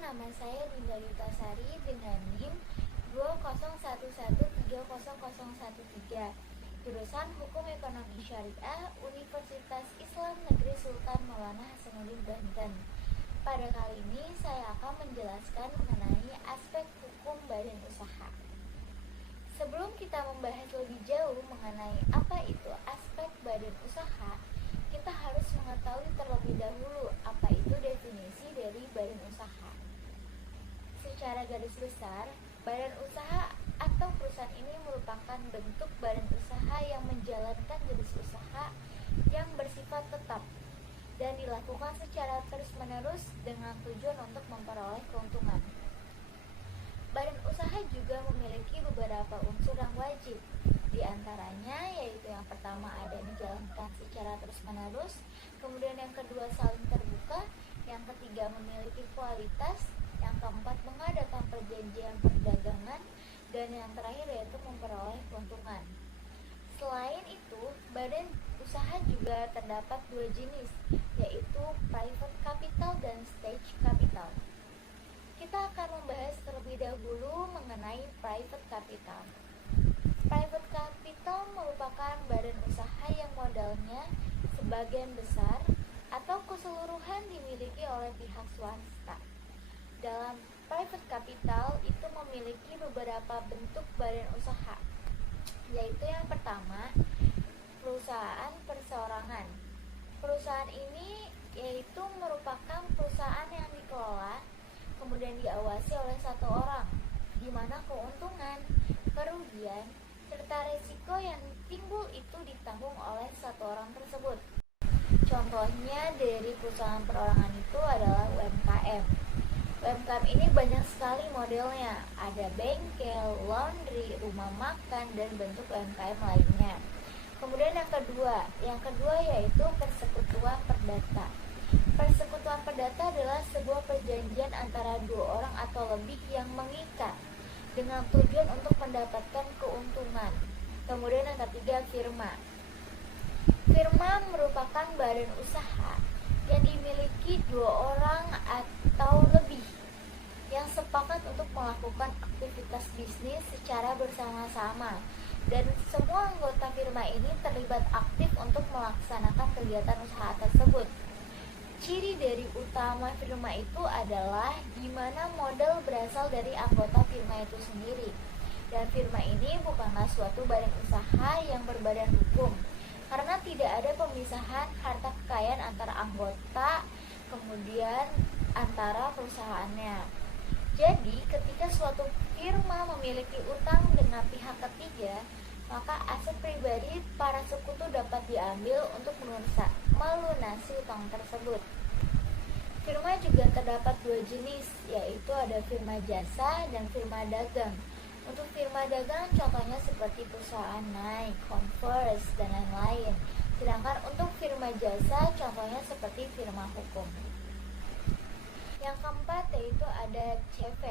nama saya Dinda Yutasari dengan NIM 201130013, jurusan Hukum Ekonomi Syariah, Universitas Islam Negeri Sultan Maulana Hasanuddin Banten. Pada kali ini saya akan menjelaskan mengenai aspek hukum badan usaha. Sebelum kita membahas lebih jauh mengenai apa itu aspek badan usaha, kita harus mengetahui terlebih dahulu apa itu definisi dari badan usaha. Secara garis besar, badan usaha atau perusahaan ini merupakan bentuk badan usaha yang menjalankan jenis usaha yang bersifat tetap dan dilakukan secara terus-menerus dengan tujuan untuk memperoleh keuntungan. Badan usaha juga memiliki beberapa unsur yang wajib, di antaranya yaitu yang pertama ada dijalankan secara terus-menerus, kemudian yang kedua saling terbuka, yang ketiga memiliki kualitas, yang keempat mengadakan perjanjian perdagangan, dan yang terakhir yaitu memperoleh keuntungan. Selain itu, badan usaha juga terdapat dua jenis, yaitu private capital dan stage capital. Kita akan membahas terlebih dahulu mengenai private capital. Private capital merupakan badan usaha yang modalnya sebagian besar atau keseluruhan dimiliki oleh pihak swasta. Dalam private capital itu memiliki beberapa bentuk badan usaha, yaitu yang pertama, perusahaan perseorangan. Perusahaan ini yaitu merupakan perusahaan yang dikelola kemudian diawasi oleh satu orang, di mana keuntungan, kerugian, serta resiko yang timbul itu ditanggung oleh satu orang tersebut. Contohnya dari perusahaan perorangan itu adalah UMKM. UMKM ini banyak sekali modelnya, ada bengkel, laundry, rumah makan, dan bentuk UMKM lainnya. Kemudian yang kedua yaitu persekutuan perdata. Persekutuan perdata adalah sebuah perjanjian antara dua orang atau lebih yang mengikat dengan tujuan untuk mendapatkan keuntungan. Kemudian yang ketiga, firma. Firma merupakan badan usaha yang dimiliki dua orang atau lebih yang sepakat untuk melakukan aktivitas bisnis secara bersama-sama, dan semua anggota firma ini terlibat aktif untuk melaksanakan kegiatan usaha tersebut. Ciri dari utama firma itu adalah di mana modal berasal dari anggota firma itu sendiri. Dan firma ini bukanlah suatu badan usaha yang berbadan hukum, karena tidak ada pemisahan harta kekayaan antara anggota kemudian antara perusahaannya. Jadi, ketika suatu firma memiliki utang dengan pihak ketiga, maka aset pribadi para sekutu dapat diambil untuk melunasi utang tersebut. Firma juga terdapat dua jenis, yaitu ada firma jasa dan firma dagang. Untuk firma dagang contohnya seperti perusahaan Nike, Converse, dan lain-lain. Sedangkan untuk firma jasa contohnya seperti firma hukum. Yang keempat yaitu ada CV.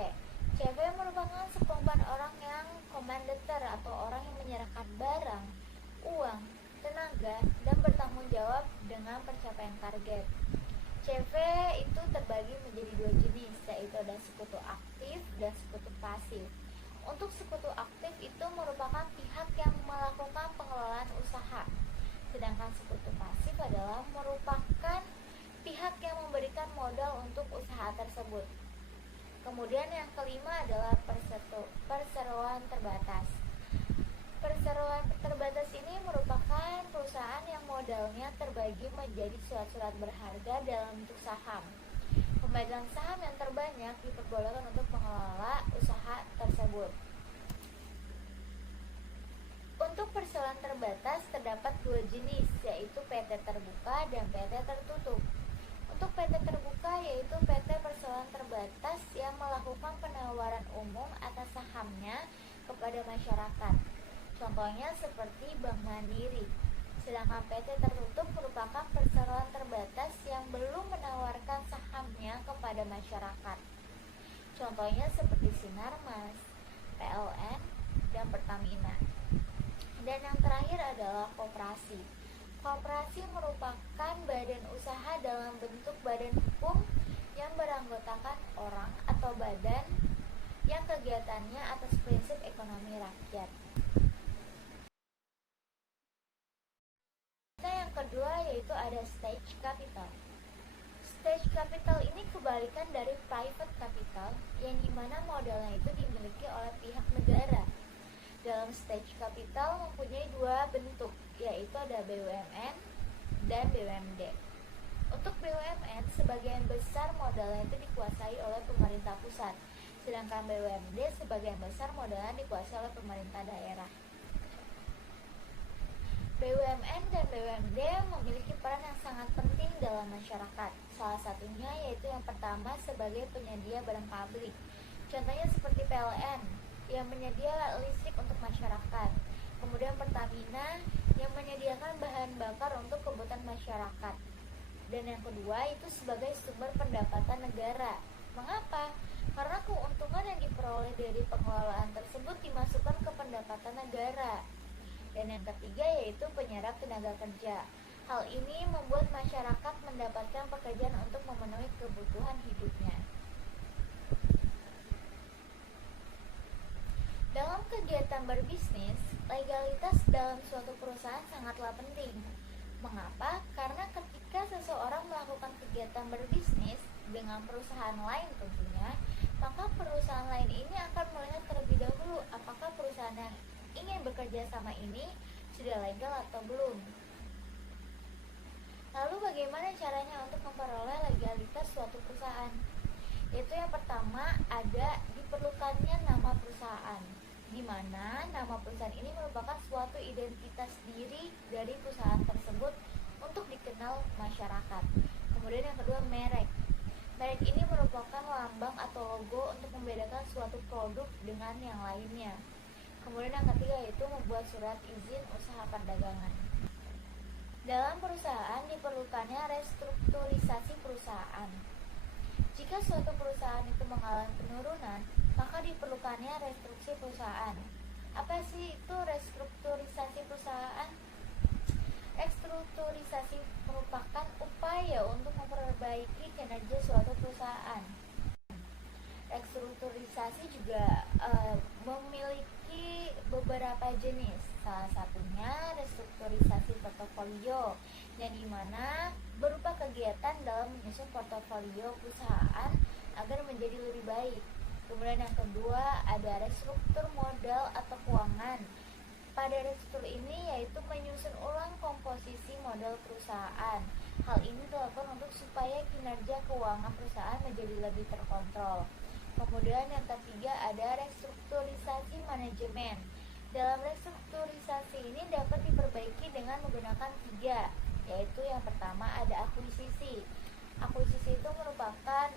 CV merupakan sekumpulan orang yang commandeter atau orang yang menyerahkan barang, uang, tenaga, dan bertanggung jawab dengan pencapaian target. CV itu terbagi menjadi dua jenis, yaitu ada sekutu aktif dan sekutu pasif. Untuk sekutu aktif itu merupakan pihak yang melakukan pengelolaan usaha, sedangkan sekutu pasif adalah merupakan pihak yang memberikan modal untuk usaha tersebut. Kemudian yang kelima adalah perseroan terbatas. Perseroan terbatas ini merupakan perusahaan yang modalnya terbagi menjadi surat-surat berharga dalam bentuk saham. Pemegang saham yang terbanyak diperbolehkan untuk mengelola usaha tersebut. Untuk perseroan terbatas terdapat dua jenis, yaitu PT terbuka dan PT tertutup. Untuk PT terbuka yaitu PT perseroan terbatas yang melakukan penawaran umum atas sahamnya kepada masyarakat. Contohnya seperti Bank Mandiri. Sedangkan PT tertutup merupakan perseroan terbatas yang belum menawarkan sahamnya kepada masyarakat. Contohnya seperti Sinarmas, PLN, dan Pertamina. Dan yang terakhir adalah koperasi. Koperasi merupakan badan usaha dalam bentuk badan hukum yang beranggotakan orang atau badan yang kegiatannya atas prinsip ekonomi rakyat. Nah, yang kedua yaitu ada stage capital. Stage capital ini kebalikan dari private capital yang dimana modalnya itu dimiliki oleh pihak negara. Dalam stage capital mempunyai dua bentuk, yaitu ada BUMN dan BUMD. Untuk BUMN, sebagian besar modalnya itu dikuasai oleh pemerintah pusat, sedangkan BUMD sebagian besar modalnya dikuasai oleh pemerintah daerah. BUMN dan BUMD memiliki peran yang sangat penting dalam masyarakat. Salah satunya yaitu yang pertama sebagai penyedia barang publik. Contohnya seperti PLN yang menyedia listrik untuk masyarakat. Kemudian Pertamina yang menyediakan bahan bakar untuk kebutuhan masyarakat. Dan yang kedua itu sebagai sumber pendapatan negara. Mengapa? Karena keuntungan yang diperoleh dari pengelolaan tersebut dimasukkan ke pendapatan negara. Dan yang ketiga yaitu penyerap tenaga kerja. Hal ini membuat masyarakat mendapatkan pekerjaan untuk memenuhi kebutuhan hidupnya. Dalam kegiatan berbisnis, legalitas dalam suatu perusahaan sangatlah penting. Mengapa? Karena ketika seseorang melakukan kegiatan berbisnis dengan perusahaan lain tentunya, maka perusahaan lain ini akan melihat terlebih dahulu apakah perusahaan yang ingin bekerja sama ini sudah legal atau belum. Lalu bagaimana caranya untuk memperoleh legalitas suatu perusahaan? Yaitu yang pertama ada diperlukannya nama perusahaan, di mana nama perusahaan ini merupakan suatu identitas diri dari perusahaan tersebut untuk dikenal masyarakat. Kemudian yang kedua merek. Merek ini merupakan lambang atau logo untuk membedakan suatu produk dengan yang lainnya. Kemudian yang ketiga yaitu membuat surat izin usaha perdagangan. Dalam perusahaan diperlukannya restrukturisasi perusahaan. Jika suatu perusahaan itu mengalami penurunan, maka diperlukannya restruksi perusahaan. Apa sih itu restrukturisasi perusahaan? Restrukturisasi merupakan upaya untuk memperbaiki kinerja suatu perusahaan. Restrukturisasi juga memiliki beberapa jenis. Salah satunya restrukturisasi portofolio, yang dimana berupa kegiatan dalam menyusun portofolio perusahaan agar menjadi lebih baik. Kemudian yang kedua ada restruktur modal atau keuangan. Pada restruktur ini yaitu menyusun ulang komposisi modal perusahaan. Hal ini dilakukan untuk supaya kinerja keuangan perusahaan menjadi lebih terkontrol. Kemudian yang ketiga ada restrukturisasi manajemen. Dalam restrukturisasi ini dapat diperbaiki dengan menggunakan tiga, yaitu yang pertama ada akuisisi. Akuisisi itu merupakan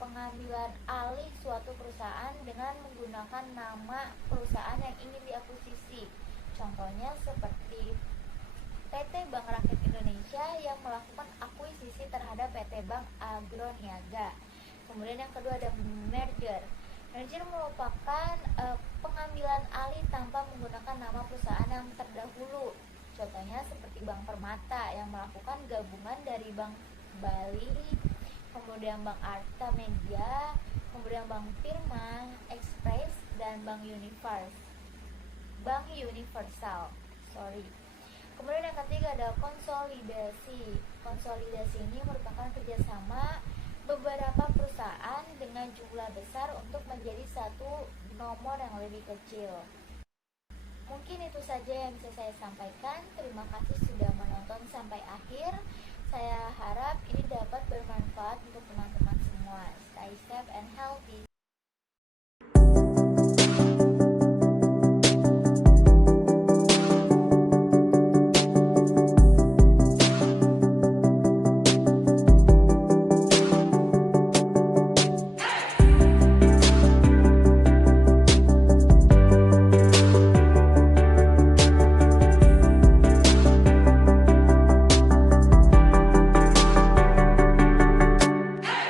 pengambilan alih suatu perusahaan dengan menggunakan nama perusahaan yang ingin diakuisisi. Contohnya seperti PT Bank Rakyat Indonesia yang melakukan akuisisi terhadap PT Bank Agroniaga. Kemudian yang kedua ada merger. Merger merupakan pengambilan alih tanpa menggunakan nama perusahaan yang terdahulu. Contohnya seperti Bank Permata yang melakukan gabungan dari Bank Bali, kemudian Bank Arta Media, kemudian Bank Firma, Express, dan Bank Universal. Kemudian yang ketiga ada konsolidasi. Konsolidasi ini merupakan kerjasama beberapa perusahaan dengan jumlah besar untuk menjadi satu nomor yang lebih kecil. Mungkin itu saja yang bisa saya sampaikan. Terima kasih sudah menonton sampai akhir. Saya harap ini dapat bermanfaat untuk teman-teman semua. Stay safe and healthy.